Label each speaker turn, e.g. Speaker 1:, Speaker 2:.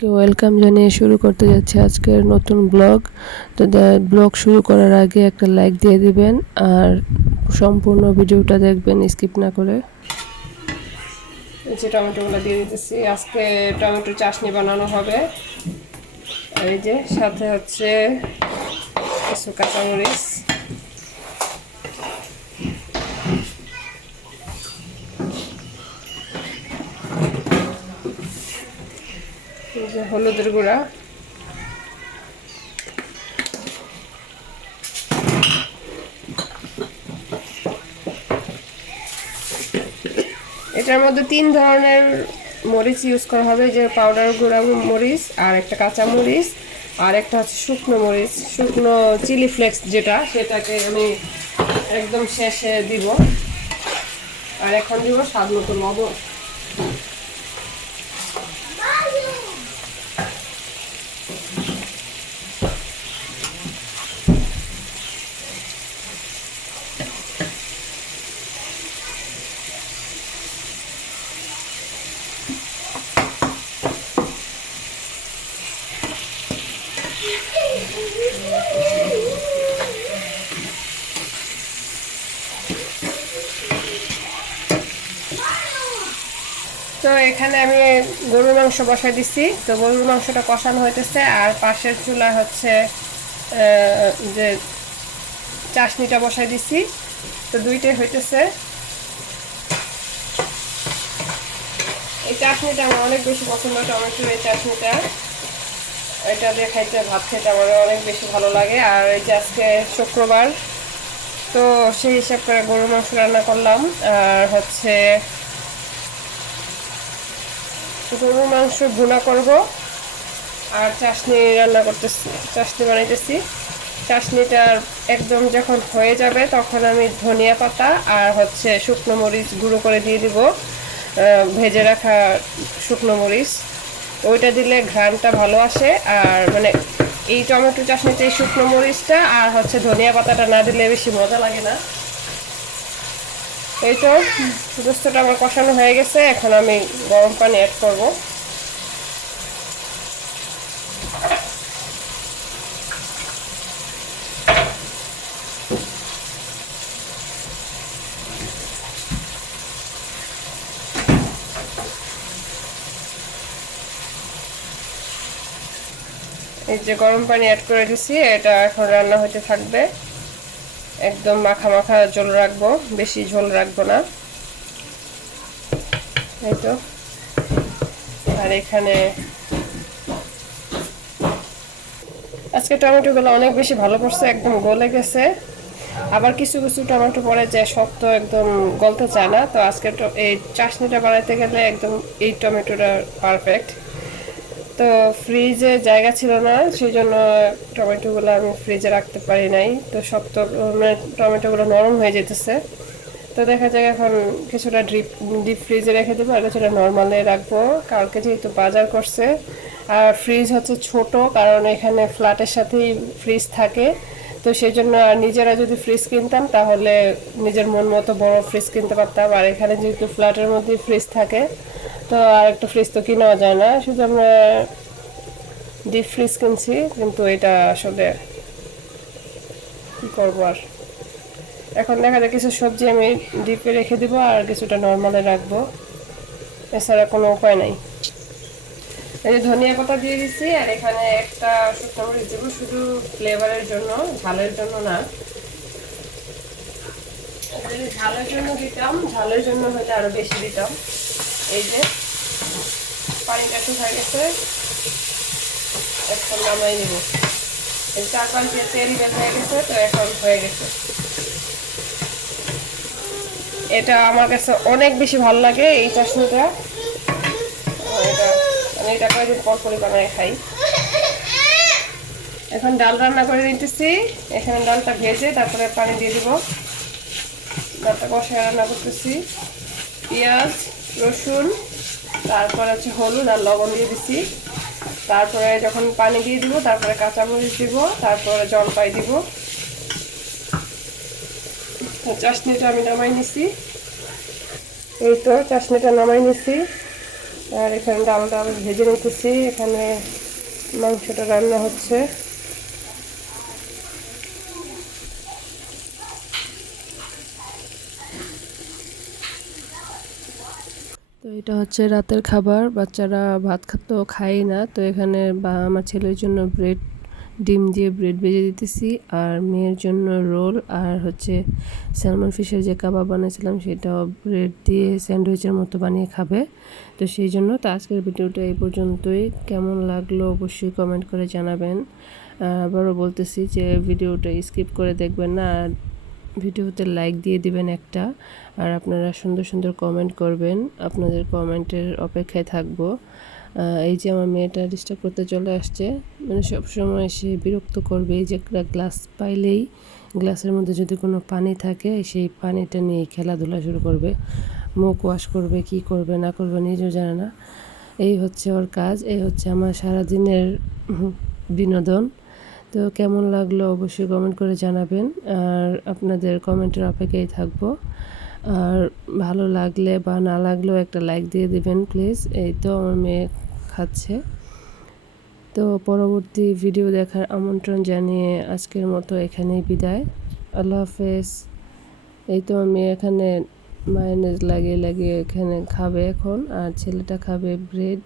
Speaker 1: সবাইকে ওয়েলকাম জানিয়ে শুরু করতে যাচ্ছি আজকের নতুন ব্লগ তো ব্লগ শুরু করার আগে একটা লাইক দিয়ে দিবেন, আর সম্পূর্ণ ভিডিওটা দেখবেন স্কিপ না করে।
Speaker 2: যে টমেটোগুলো দিয়ে দিতেছি। আজকে টমেটো চাটনি বানানো হবে। এই যে, সাথে হচ্ছে কিছু কাঁচামরিচ। যে হলুদের গুঁড়া। এটার মধ্যে তিন ধরনের মরিচ ইউজ করা হবে, যে পাউডার গুঁড়া মরিচ আর একটা কাঁচা মরিচ আর একটা হচ্ছে শুকনো মরিচ। শুকনো চিলি ফ্লেক্স যেটা, সেটাকে আমি একদম শেষে দিব। আর এখন দিব স্বাদ মতো লবণ। তো এখানে আমি গরুর মাংস বসাই দিচ্ছি তো গরুর মাংসটা কষানো হইতেছে আর পাশের চুলা হচ্ছে যে চাশনিটা বসাই দিচ্ছি তো দুইটাই হইতেছে। এই চাটনিটা আমার অনেক বেশি পছন্দ, টমেটোর এই চাটনিটা এটা দিয়ে খাইতে ভাত খেতে আমার অনেক বেশি ভালো লাগে। আর এই যে আজকে শুক্রবার, তো সেই হিসাব করে গরুর মাংস রান্না করলাম। আর হচ্ছে গরুর মাংস ভুনা করব। আর চাশনি রান্না করতেছি, চাশনি বানাইতেছি। চাশনিটার একদম যখন হয়ে যাবে তখন আমি ধনিয়া পাতা আর হচ্ছে শুকনো মরিচ গুঁড়ো করে দিয়ে দিব। ভেজে রাখা শুকনো মরিচ। ওইটা দিলে ঘ্রাণটা ভালো আসে। আর মানে এই টমেটো চাশনিতে এই শুকনো মরিচটা আর হচ্ছে ধনিয়া পাতাটা না দিলে বেশি মজা লাগে না। এই তো গোস্তটা আমার কষানো হয়ে গেছে। এখন আমি গরম পানি অ্যাড করব। এই যে গরম পানি অ্যাড করে দিছি, এটা এখন রান্না হতে থাকবে। একদম মাখা মাখা ঝোল রাখব, বেশি ঝোল রাখব না। এই তো। আর এখানে আজকে টমেটোগুলো অনেক বেশি ভালো পড়ছে একদম গলে গেছে। আবার কিছু কিছু টমেটো পরে যে শক্ত একদম গলতে চায় না, তো আজকে এই চাশনিটা বানাইতে গেলে একদম এই টমেটোটা পারফেক্ট তো ফ্রিজে জায়গা ছিল না সেই জন্য টমেটোগুলো আমি ফ্রিজে রাখতে পারি নাই। তো শক্ত মানে টমেটোগুলো নরম হয়ে যেতেছে। তো দেখা যায় এখন কিছুটা ডিপ ডিপ ফ্রিজে রেখে দেবো, আর কিছুটা নর্মালে রাখব। কালকে যেহেতু বাজার করছে, আর ফ্রিজ হচ্ছে ছোট, কারণ এখানে ফ্ল্যাটের সাথেই ফ্রিজ থাকে। তো সেই জন্য আর নিজেরা যদি ফ্রিজ কিনতাম, তাহলে নিজের মন মতো বড় ফ্রিজ কিনতে পারতাম। আর এখানে যেহেতু ফ্ল্যাটের মধ্যেই ফ্রিজ থাকে তো আর একটা ফ্রিজ তো কিনাও যায় না। শুধু আমরা ডিপ ফ্রিজ কিনছি, কিন্তু এটা আসলে কী করব আর? এখন দেখা যায় কিছু সবজি আমি ডিপে রেখে দিব আর কিছুটা নর্মালে রাখব। এছাড়া কোনো উপায় নাই। এই যে ধনিয়া পাতা দিয়ে দিচ্ছি আর এখানে একটা শুকনো মরিচ দেবো, শুধু ফ্লেভারের জন্য, ঝালের জন্য না। ঝালের জন্য দিতাম, ঝালের জন্য হয়তো আরও বেশি দিতাম। এই যে, পানিটা শুকায় গেছে, এখন নামাই নিব। এই চার পাঁচ দিয়ে তেল বের হয়ে গেছে, তো এখন হয়ে গেছে। এটা আমার কাছে অনেক বেশি ভালো লাগে এই চাশনিটা। এটা, আমি এটা কয়েকদিন পর পরই বানায় খাই। এখন ডাল রান্না করে নিতেছি এখানে ডালটা ভেজে তারপরে পানি দিয়ে দিব। ডালটা বসায় রান্না করতেছি। পেঁয়াজ রসুন, তারপর হচ্ছে হলুদ আর লবণ দিয়ে দিছি। তারপরে যখন পানি দিয়ে দিব, তারপরে কাঁচামরিচ দিব, তারপরে জলপাই দিব। চাশনিটা আমি নামাই নিছি। এই তো, চাশনিটা নামাই নিছি। আর এখানে ডাল ডাল ভেজে নিতেছি। এখানে মাংসটা রান্না হচ্ছে।
Speaker 1: এটা হচ্ছে রাতের খাবার। বাচ্চারা ভাত তো খায় না। তো এখানে বা, আমার ছেলের জন্য ব্রেড, ডিম দিয়ে ব্রেড ভেজে দিতেছি। আর মেয়ের জন্য রোল আর হচ্ছে স্যালমন ফিশের যে কাবাব বানিয়েছিলাম, সেটাও ব্রেড দিয়ে স্যান্ডউইচের মতো বানিয়ে খাবে। তো সেই জন্য তো আজকের ভিডিওটা এই পর্যন্তই। কেমন লাগল অবশ্যই কমেন্ট করে জানাবেন। আবারও বলতেছি যে, ভিডিওটা স্কিপ করে দেখবেন না। আর ভিডিওতে লাইক দিয়ে দিবেন একটা। আর আপনারা সুন্দর সুন্দর কমেন্ট করবেন। আপনাদের কমেন্টের অপেক্ষায় থাকব। এই যে আমার মেয়েটা ডিস্টার্ব করতে চলে আসছে। মানে সবসময় সে বিরক্ত করবে। এই যে একটা গ্লাস পাইলেই গ্লাসের মধ্যে যদি কোনো পানি থাকে, সেই পানিটা নিয়ে খেলাধুলা শুরু করবে। মুখ ওয়াশ করবে, কি করবে, না করবে, নিজেও জানে না। এই হচ্ছে ওর কাজ। এই হচ্ছে আমার সারাদিনের বিনোদন। তো কেমন লাগল অবশ্যই কমেন্ট করে জানাবেন। আর আপনাদের কমেন্টের অপেক্ষায় থাকব। আর ভালো লাগলে বা না লাগলেও একটা লাইক দিয়ে দেবেন প্লিজ এই তো আমার মেয়ে খাচ্ছে। তো পরবর্তী ভিডিও দেখার আমন্ত্রণ জানিয়ে আজকের মতো এখানেই বিদায়। আল্লাহ হাফেজ। এই তো আমি এখানে মায়োনেজ লাগিয়ে লাগিয়ে এখানে খাবে এখন। আর ছেলেটা খাবে ব্রেড